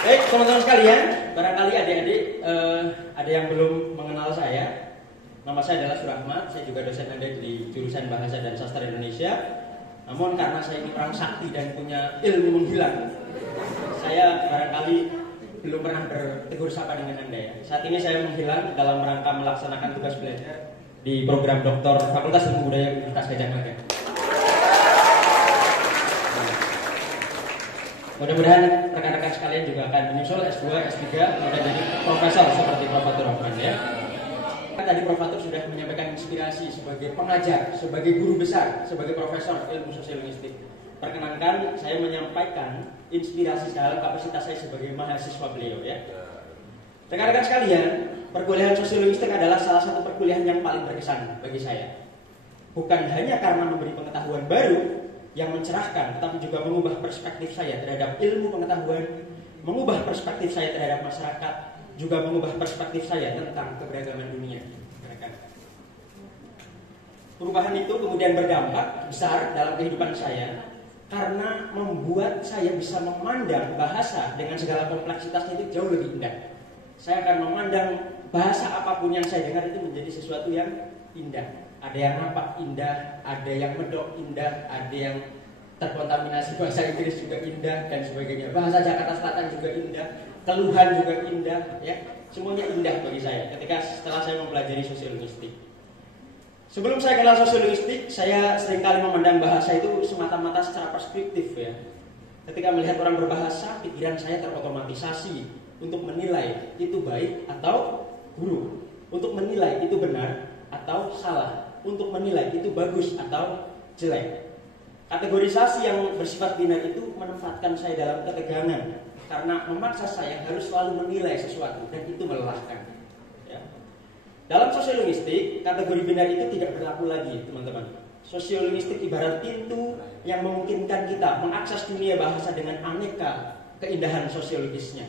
Baik, teman-teman sekalian, barangkali adik-adik ada yang belum mengenal saya. Nama saya adalah Surahmat, saya juga dosen ada di jurusan Bahasa dan Sastra Indonesia. Namun karena saya ini orang sakti dan punya ilmu menghilang, saya barangkali belum pernah bertegur sapa dengan Anda ya. Saat ini saya menghilang dalam rangka melaksanakan tugas belajar di program Doktor Fakultas Ilmu Budaya Universitas Gadjah Mada. Mudah-mudahan rekan-rekan sekalian juga akan menyusul S2, S3, kemudian jadi profesor seperti Prof. Fatur Rahman ya. Tadi Prof. Fatur sudah menyampaikan inspirasi sebagai pengajar, sebagai guru besar, sebagai profesor ilmu sosiolinguistik. Perkenankan saya menyampaikan inspirasi dalam kapasitas saya sebagai mahasiswa beliau ya. Rekan-rekan sekalian, perkuliahan sosiolinguistik adalah salah satu perkuliahan yang paling berkesan bagi saya. Bukan hanya karena memberi pengetahuan baru yang mencerahkan, tetapi juga mengubah perspektif saya terhadap ilmu pengetahuan, mengubah perspektif saya terhadap masyarakat, juga mengubah perspektif saya tentang keberagaman dunia. Perubahan itu kemudian berdampak besar dalam kehidupan saya karena membuat saya bisa memandang bahasa dengan segala kompleksitasnya itu jauh lebih indah. Saya akan memandang bahasa apapun yang saya dengar itu menjadi sesuatu yang indah. Ada yang nampak indah, ada yang medok indah, ada yang terkontaminasi bahasa Inggris juga indah dan sebagainya. Bahasa Jakarta Selatan juga indah, keluhan juga indah, ya. Semuanya indah bagi saya setelah saya mempelajari sosiolinguistik. Sebelum saya kenal sosiolinguistik, saya seringkali memandang bahasa itu semata-mata secara preskriptif ya. Ketika melihat orang berbahasa, pikiran saya terotomatisasi untuk menilai itu baik atau buruk, untuk menilai itu benar atau salah, untuk menilai itu bagus atau jelek. Kategorisasi yang bersifat binar itu menempatkan saya dalam ketegangan karena memaksa saya harus selalu menilai sesuatu dan itu melelahkan. Ya. Dalam sosiolinguistik, kategori binar itu tidak berlaku lagi, teman-teman. Sosiolinguistik ibarat pintu yang memungkinkan kita mengakses dunia bahasa dengan aneka keindahan sosiologisnya.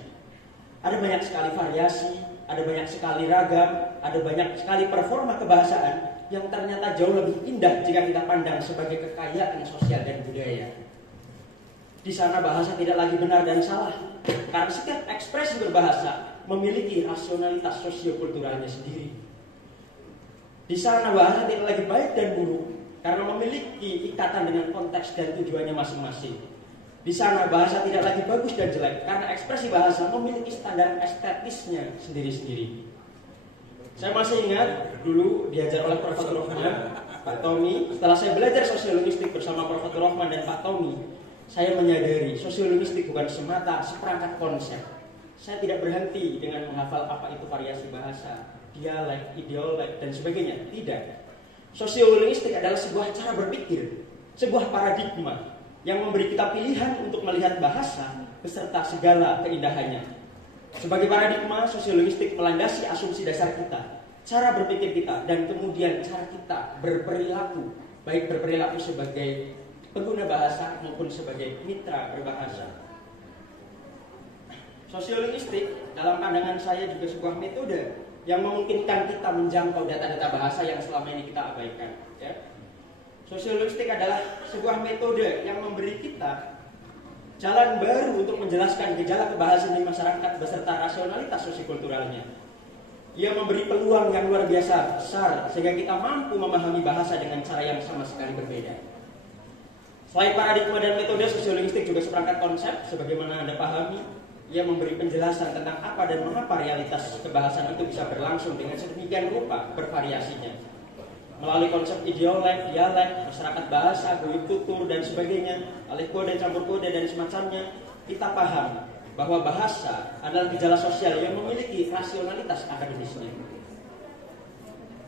Ada banyak sekali variasi, ada banyak sekali ragam, ada banyak sekali performa kebahasaan yang ternyata jauh lebih indah jika kita pandang sebagai kekayaan sosial dan budaya. Di sana bahasa tidak lagi benar dan salah, karena setiap ekspresi berbahasa memiliki rasionalitas sosiokulturalnya sendiri. Di sana bahasa tidak lagi baik dan buruk, karena memiliki ikatan dengan konteks dan tujuannya masing-masing. Di sana bahasa tidak lagi bagus dan jelek, karena ekspresi bahasa memiliki standar estetisnya sendiri-sendiri. Saya masih ingat dulu diajar oleh Prof. Fatur Rahman, Pak Tommy. Setelah saya belajar sosiolinguistik bersama Prof. Fatur Rahman dan Pak Tommy, saya menyadari sosiolinguistik bukan semata seperangkat konsep. Saya tidak berhenti dengan menghafal apa itu variasi bahasa, dialek, ideolek, dan sebagainya. Tidak. Sosiolinguistik adalah sebuah cara berpikir, sebuah paradigma yang memberi kita pilihan untuk melihat bahasa beserta segala keindahannya. Sebagai paradigma, sosiolinguistik melandasi asumsi dasar kita, cara berpikir kita, dan kemudian cara kita berperilaku, baik berperilaku sebagai pengguna bahasa maupun sebagai mitra berbahasa. Sosiolinguistik dalam pandangan saya juga sebuah metode yang memungkinkan kita menjangkau data-data bahasa yang selama ini kita abaikan. Ya. Sosiologistik adalah sebuah metode yang memberi kita jalan baru untuk menjelaskan gejala kebahasaan di masyarakat beserta rasionalitas sosiokulturalnya. Ia memberi peluang yang luar biasa besar sehingga kita mampu memahami bahasa dengan cara yang sama sekali berbeda. Selain paradigma dan metode, sosiolinguistik juga seperangkat konsep sebagaimana Anda pahami. Ia memberi penjelasan tentang apa dan mengapa realitas kebahasaan itu bisa berlangsung dengan sedemikian rupa bervariasinya. Melalui konsep ideolek, dialek, masyarakat bahasa, guyub tutur, dan sebagainya, alih kode, campur kode, dan semacamnya, kita paham bahwa bahasa adalah gejala sosial yang memiliki rasionalitas akademisnya.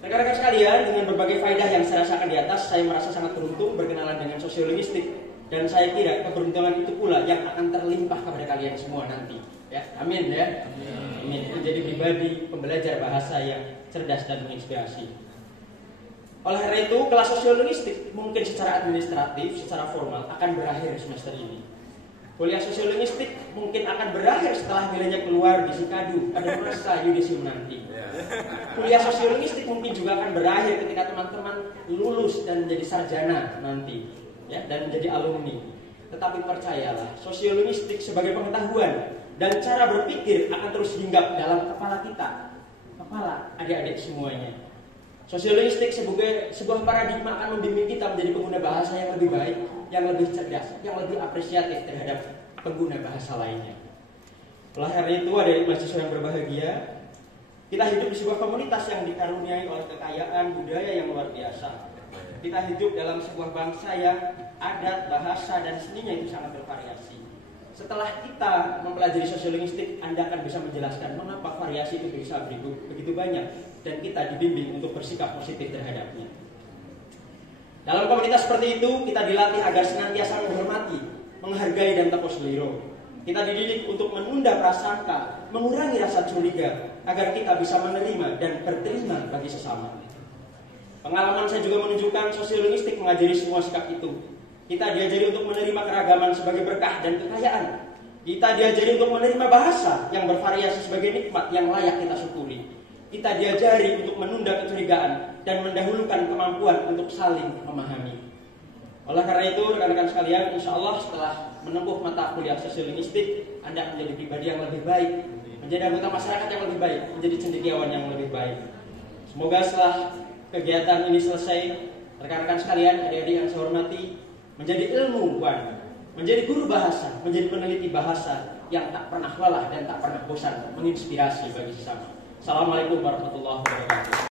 Rekan-rekan sekalian, dengan berbagai faedah yang saya rasakan di atas, saya merasa sangat beruntung berkenalan dengan sosiolinguistik, dan saya kira keberuntungan itu pula yang akan terlimpah kepada kalian semua nanti. Ya, amin ya. Amin. Menjadi pribadi pembelajar bahasa yang cerdas dan menginspirasi. Oleh karena itu, kelas sosiolinguistik mungkin secara administratif, secara formal akan berakhir semester ini. Kuliah sosiolinguistik mungkin akan berakhir setelah nilainya keluar di Sikadu pada masa yudisium nanti. Kuliah sosiolinguistik mungkin juga akan berakhir ketika teman-teman lulus dan menjadi sarjana nanti, ya, dan menjadi alumni. Tetapi percayalah, sosiolinguistik sebagai pengetahuan dan cara berpikir akan terus hinggap dalam kepala kita, kepala adik-adik semuanya. Sosiolinguistik sebagai sebuah paradigma akan membimbing kita menjadi pengguna bahasa yang lebih baik, yang lebih cerdas, yang lebih apresiatif terhadap pengguna bahasa lainnya. Oleh karena itu, adik mahasiswa yang berbahagia, kita hidup di sebuah komunitas yang dikaruniai oleh kekayaan budaya yang luar biasa. Kita hidup dalam sebuah bangsa yang adat, bahasa, dan seninya itu sangat bervariasi. Setelah kita mempelajari sosiolinguistik, Anda akan bisa menjelaskan mengapa variasi itu bisa begitu banyak, dan kita dibimbing untuk bersikap positif terhadapnya. Dalam komunitas seperti itu, kita dilatih agar senantiasa menghormati, menghargai, dan tepuk seliro. Kita dididik untuk menunda prasangka, mengurangi rasa curiga, agar kita bisa menerima dan berterima bagi sesama. Pengalaman saya juga menunjukkan sosiolinguistik mengajari semua sikap itu. Kita diajari untuk menerima keragaman sebagai berkah dan kekayaan. Kita diajari untuk menerima bahasa yang bervariasi sebagai nikmat yang layak kita syukuri. Kita diajari untuk menunda kecurigaan dan mendahulukan kemampuan untuk saling memahami. Oleh karena itu, rekan-rekan sekalian, insya Allah setelah menempuh mata kuliah sosiolinguistik, Anda menjadi pribadi yang lebih baik, menjadi anggota masyarakat yang lebih baik, menjadi cendekiawan yang lebih baik. Semoga setelah kegiatan ini selesai, rekan-rekan sekalian, adik-adik yang saya hormati, menjadi ilmuwan, menjadi guru bahasa, menjadi peneliti bahasa yang tak pernah lelah dan tak pernah bosan menginspirasi bagi sesama. Assalamualaikum warahmatullahi wabarakatuh.